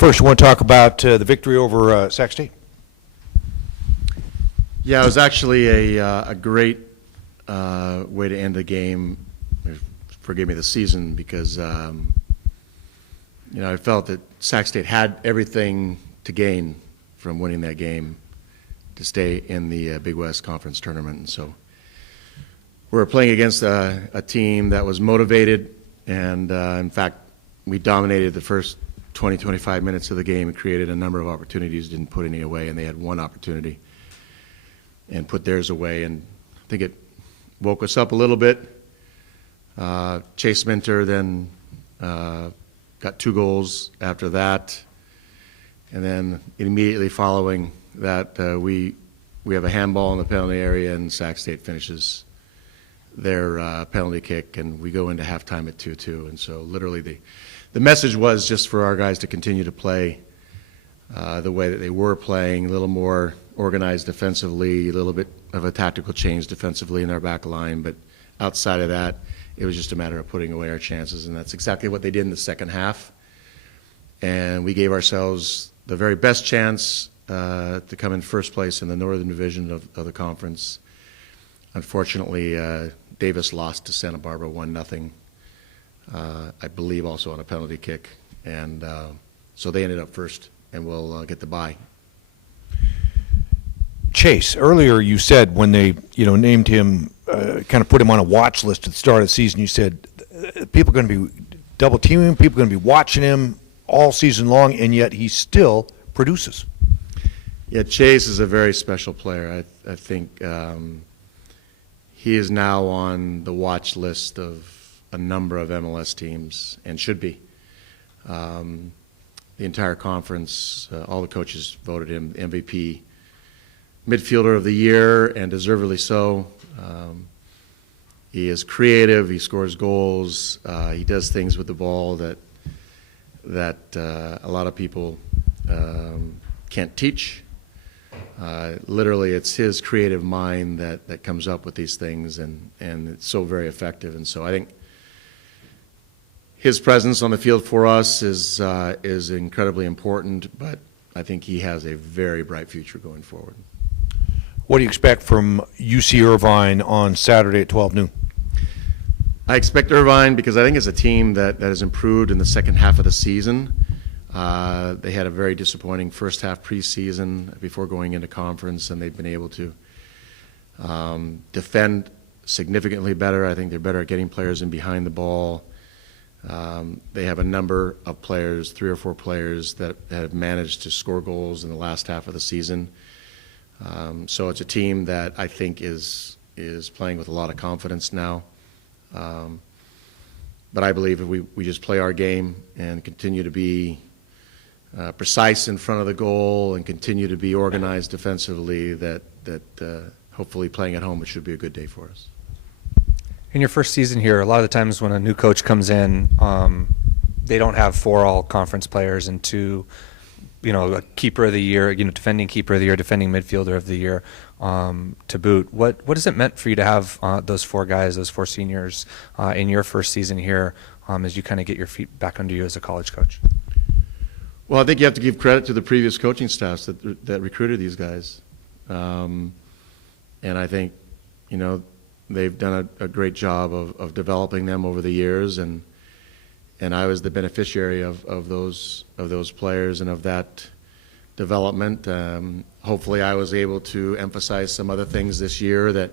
First, you want to talk about the victory over SAK State? Yeah, it was actually a great way to end the game, forgive me, the season, because I felt that SAK State had everything to gain from winning that game to stay in the Big West Conference tournament. And so we were playing against a team that was motivated, and in fact, we dominated the first 20, 25 minutes of the game and created a number of opportunities, didn't put any away, and they had one opportunity and put theirs away. And I think it woke us up a little bit. Chase Mter then got 2 goals after that. And then immediately following that, we have a handball in the penalty area, and SAK State finishes their penalty kick, and we go into halftime at 2-2. And so literally the message was just for our guys to continue to play the way that they were playing, a little more organized defensively, a little bit of a tactical change defensively in our back line. But outside of that, it was just a matter of putting away our chances, and that's exactly what they did in the second half. And we gave ourselves the very best chance to come in first place in the Northern Division of the conference. Unfortunately, Davis lost to Santa Barbara 1-0, I believe also on a penalty kick. And so they ended up first, and we'll get the bye. Chase, earlier you said when they named him, kind of put him on a watch list at the start of the season, you said people are going to be double teaming him, people are going to be watching him all season long, and yet he still produces. Yeah, Chase is a very special player. I think he is now on the watch list of a number of MLS teams, and should be. The entire conference, all the coaches voted him MVP, midfielder of the year, and deservedly so. He is creative. He scores goals. He does things with the ball that a lot of people can't teach. Literally, it's his creative mind that comes up with these things, and it's so very effective. And so I think his presence on the field for us is incredibly important, but I think he has a very bright future going forward. What do you expect from UC Irvine on Saturday at 12 noon? I expect Irvine because I think it's a team that has improved in the second half of the season. They had a very disappointing first half preseason before going into conference, and they've been able to defend significantly better. I think they're better at getting players in behind the ball. They have a number of players, 3 or 4 players, that have managed to score goals in the last half of the season. So it's a team that I think is playing with a lot of confidence now. But I believe if we just play our game and continue to be precise in front of the goal and continue to be organized defensively, that hopefully playing at home, it should be a good day for us. In your first season here, a lot of the times when a new coach comes in, they don't have 4 all-conference players and 2, a keeper of the year, defending keeper of the year, defending midfielder of the year to boot. What has it meant for you to have those 4 guys, those 4 seniors in your first season here as you kind of get your feet back under you as a college coach? Well, I think you have to give credit to the previous coaching staffs that recruited these guys. And I think, they've done a great job of developing them over the years, and I was the beneficiary of those players and of that development. Hopefully I was able to emphasize some other things this year that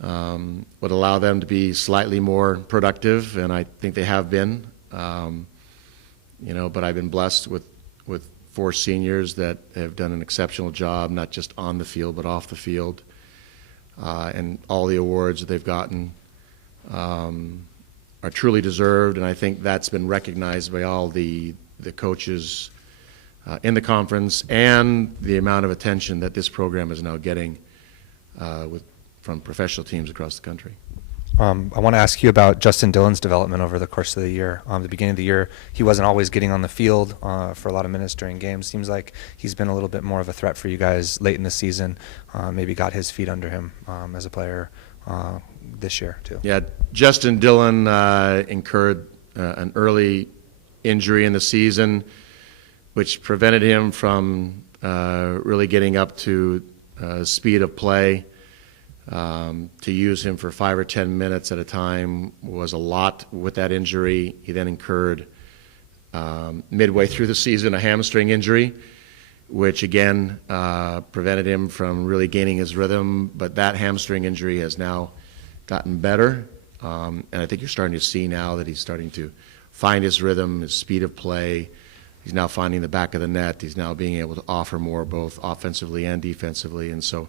would allow them to be slightly more productive, and I think they have been. But I've been blessed with 4 seniors that have done an exceptional job, not just on the field but off the field. And all the awards that they've gotten are truly deserved, and I think that's been recognized by all the coaches in the conference, and the amount of attention that this program is now getting from professional teams across the country. I want to ask you about Justin Dillon's development over the course of the year. The beginning of the year, he wasn't always getting on the field for a lot of minutes during games. Seems like he's been a little bit more of a threat for you guys late in the season. Maybe got his feet under him as a player this year too. Yeah, Justin Dillon incurred an early injury in the season. which prevented him from really getting up to speed of play. To use him for 5 or 10 minutes at a time was a lot with that injury. He then incurred midway through the season a hamstring injury, which again prevented him from really gaining his rhythm. But that hamstring injury has now gotten better, and I think you're starting to see now that he's starting to find his rhythm, his speed of play. He's now finding the back of the net. He's now being able to offer more both offensively and defensively, and so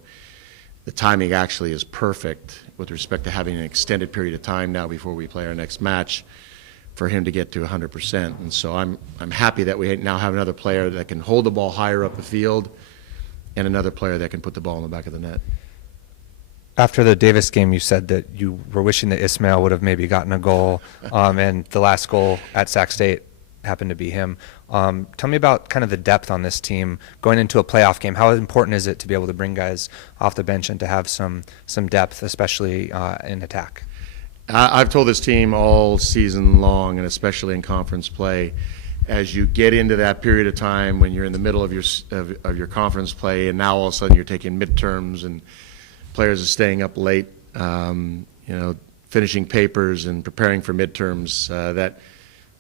the timing actually is perfect with respect to having an extended period of time now before we play our next match for him to get to 100%. And so I'm happy that we now have another player that can hold the ball higher up the field and another player that can put the ball in the back of the net. After the Davis game, you said that you were wishing that Ismail would have maybe gotten a goal, and the last goal at SAK State happened to be him. Tell me about kind of the depth on this team going into a playoff game. How important is it to be able to bring guys off the bench and to have some depth, especially in attack? I've told this team all season long, and especially in conference play, as you get into that period of time when you're in the middle of your conference play, and now all of a sudden you're taking midterms and players are staying up late, finishing papers and preparing for midterms, that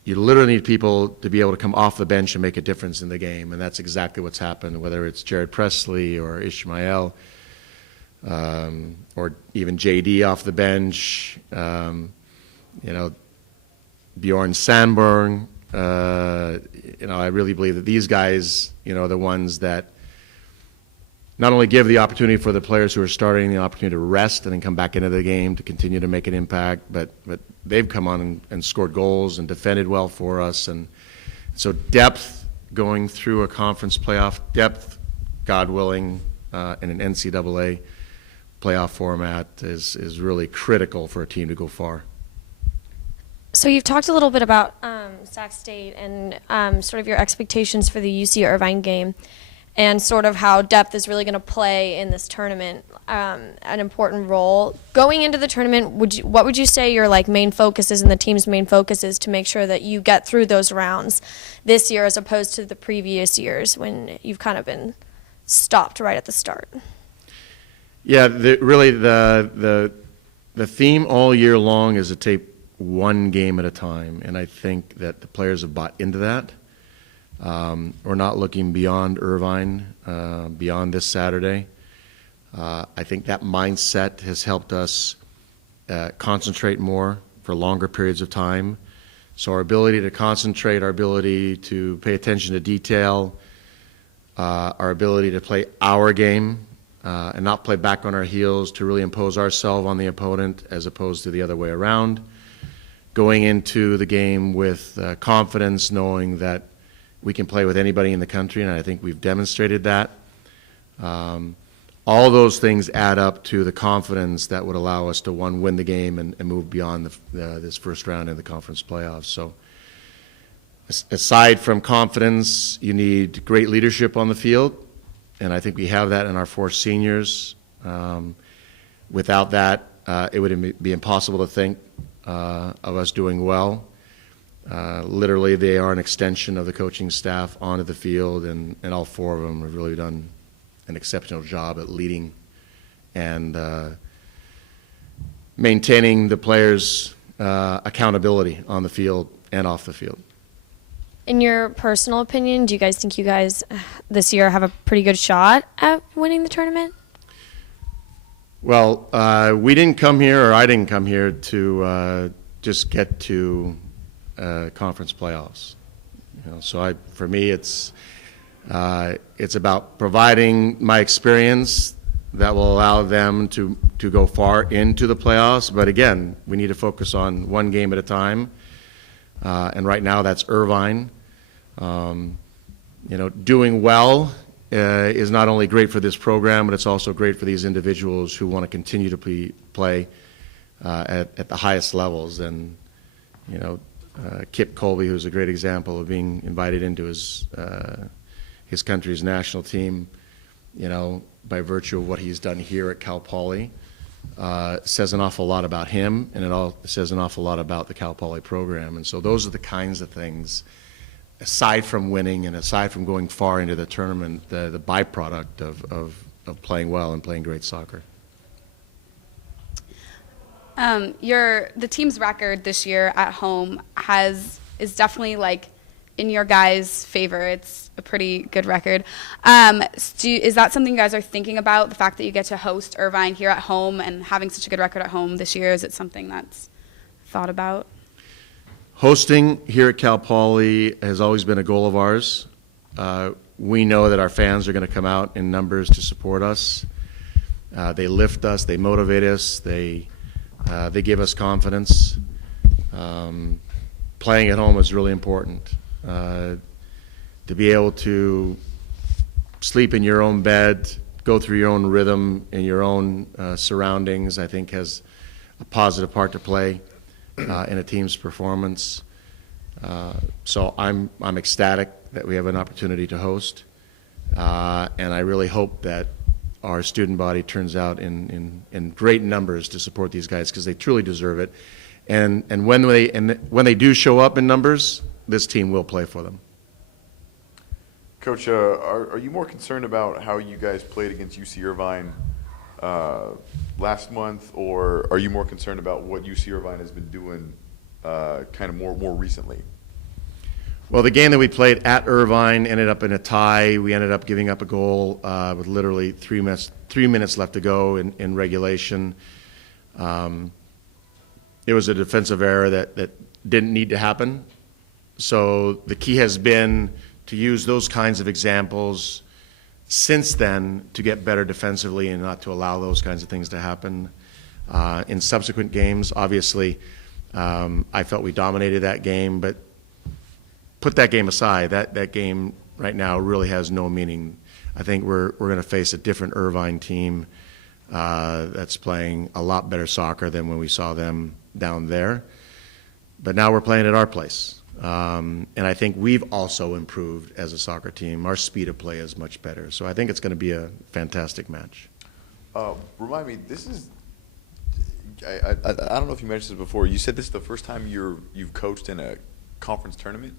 you literally need people to be able to come off the bench and make a difference in the game, and that's exactly what's happened, whether it's Jared Presley or Ishmael or even JD off the bench, Bjorn Sandberg. I really believe that these guys, are the ones that not only give the opportunity for the players who are starting the opportunity to rest and then come back into the game to continue to make an impact, but they've come on and scored goals and defended well for us. And so depth going through a conference playoff, depth, God willing, in an NCAA playoff format is really critical for a team to go far. So you've talked a little bit about SAK State and sort of your expectations for the UC Irvine game, and sort of how depth is really going to play in this tournament, an important role. Going into the tournament, what would you say your main focus is and the team's main focus is to make sure that you get through those rounds this year as opposed to the previous years when you've kind of been stopped right at the start? Yeah, really the theme all year long is to take one game at a time, and I think that the players have bought into that. We're not looking beyond Irvine, beyond this Saturday. I think that mindset has helped us concentrate more for longer periods of time. So our ability to concentrate, our ability to pay attention to detail, our ability to play our game and not play back on our heels, to really impose ourselves on the opponent as opposed to the other way around. Going into the game with confidence, knowing that we can play with anybody in the country, and I think we've demonstrated that. All those things add up to the confidence that would allow us to, one, win the game and move beyond this first round in the conference playoffs. So aside from confidence, you need great leadership on the field, and I think we have that in our 4 seniors. Without that, it would be impossible to think of us doing well. Literally, they are an extension of the coaching staff onto the field, and all 4 of them have really done an exceptional job at leading and maintaining the players' accountability on the field and off the field. In your personal opinion, do you guys think you guys this year have a pretty good shot at winning the tournament? Well, we didn't come here, or I didn't come here to just get to conference playoffs. So for me, it's about providing my experience that will allow them to go far into the playoffs. But again, we need to focus on one game at a time. And right now, that's Irvine. Doing well is not only great for this program, but it's also great for these individuals who want to continue to play at the highest levels. And Kip Colby, who's a great example of being invited into his country's national team, by virtue of what he's done here at Cal Poly, says an awful lot about him, and it all says an awful lot about the Cal Poly program. And so those are the kinds of things aside from winning and aside from going far into the tournament, the byproduct of playing well and playing great soccer. The team's record this year at home is definitely like in your guys' favor. It's a pretty good record. Is that something you guys are thinking about, the fact that you get to host Irvine here at home and having such a good record at home this year? Is it something that's thought about? Hosting here at Cal Poly has always been a goal of ours. We know that our fans are going to come out in numbers to support us. They lift us, they motivate us, they give us confidence. Playing at home is really important. To be able to sleep in your own bed, go through your own rhythm in your own surroundings, I think has a positive part to play in a team's performance. So I'm ecstatic that we have an opportunity to host, and I really hope that our student body turns out in great numbers to support these guys, because they truly deserve it. And when they do show up in numbers, this team will play for them. Coach, are you more concerned about how you guys played against UC Irvine last month, or are you more concerned about what UC Irvine has been doing kind of more recently? Well, the game that we played at Irvine ended up in a tie. We ended up giving up a goal with literally 3 minutes left to go in regulation. It was a defensive error that didn't need to happen. So the key has been to use those kinds of examples since then to get better defensively and not to allow those kinds of things to happen. In subsequent games, obviously, I felt we dominated that game, but put that game aside. That game right now really has no meaning. I think we're going to face a different Irvine team that's playing a lot better soccer than when we saw them down there. But now we're playing at our place. And I think we've also improved as a soccer team. Our speed of play is much better. So I think it's going to be a fantastic match. Remind me, this is, I don't know if you mentioned this before. You said this is the first time you've coached in a conference tournament?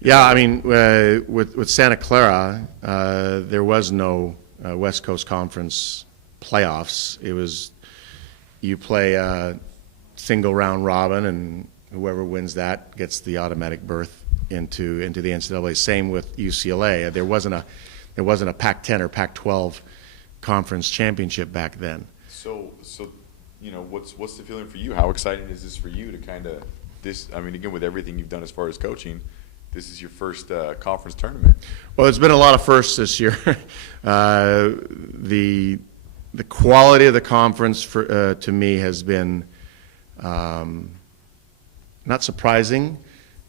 Yeah, I mean, with Santa Clara, there was no West Coast Conference playoffs. It was, you play a single round robin, and whoever wins that gets the automatic berth into the NCAA. Same with UCLA. There wasn't a Pac-10 or Pac-12 conference championship back then. So you know, what's the feeling for you? How exciting is this for you to kind of I mean, again, with everything you've done as far as coaching, this is your first conference tournament. Well, it's been a lot of firsts this year. The quality of the conference to me has been not surprising,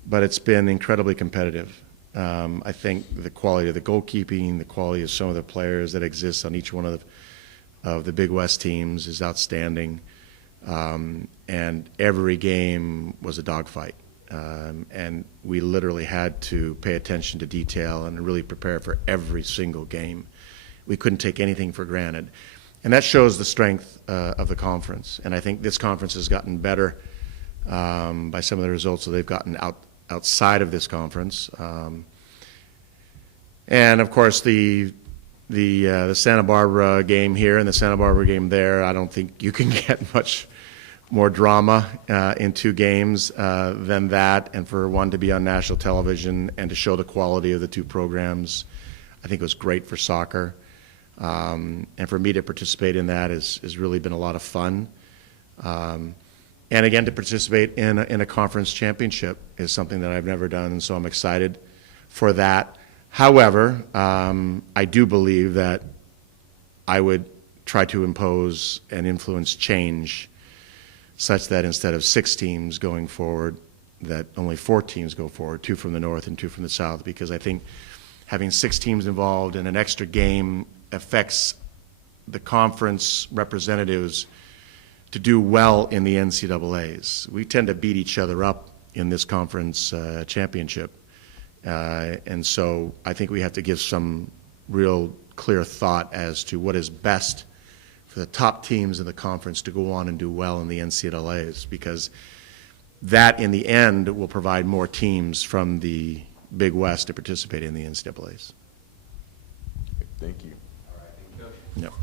but it's been incredibly competitive. I think the quality of the goalkeeping, the quality of some of the players that exist on each one of the Big West teams is outstanding. And every game was a dogfight. And we literally had to pay attention to detail and really prepare for every single game. We couldn't take anything for granted. And that shows the strength of the conference. And I think this conference has gotten better by some of the results that they've gotten outside of this conference. And of course, the Santa Barbara game here and the Santa Barbara game there, I don't think you can get much more drama in two games than that. And for one to be on national television and to show the quality of the two programs, I think it was great for soccer. And for me to participate in that has really been a lot of fun. And again, to participate in a conference championship is something that I've never done, and so I'm excited for that. However, I do believe that I would try to impose and influence change such that instead of 6 teams going forward, that only 4 teams go forward, 2 from the north and 2 from the south, because I think having 6 teams involved in an extra game affects the conference representatives to do well in the NCAAs. We tend to beat each other up in this conference championship. And so I think we have to give some real clear thought as to what is best for the top teams in the conference to go on and do well in the NCAAs, because that in the end will provide more teams from the Big West to participate in the NCAA's. Thank you. Yep.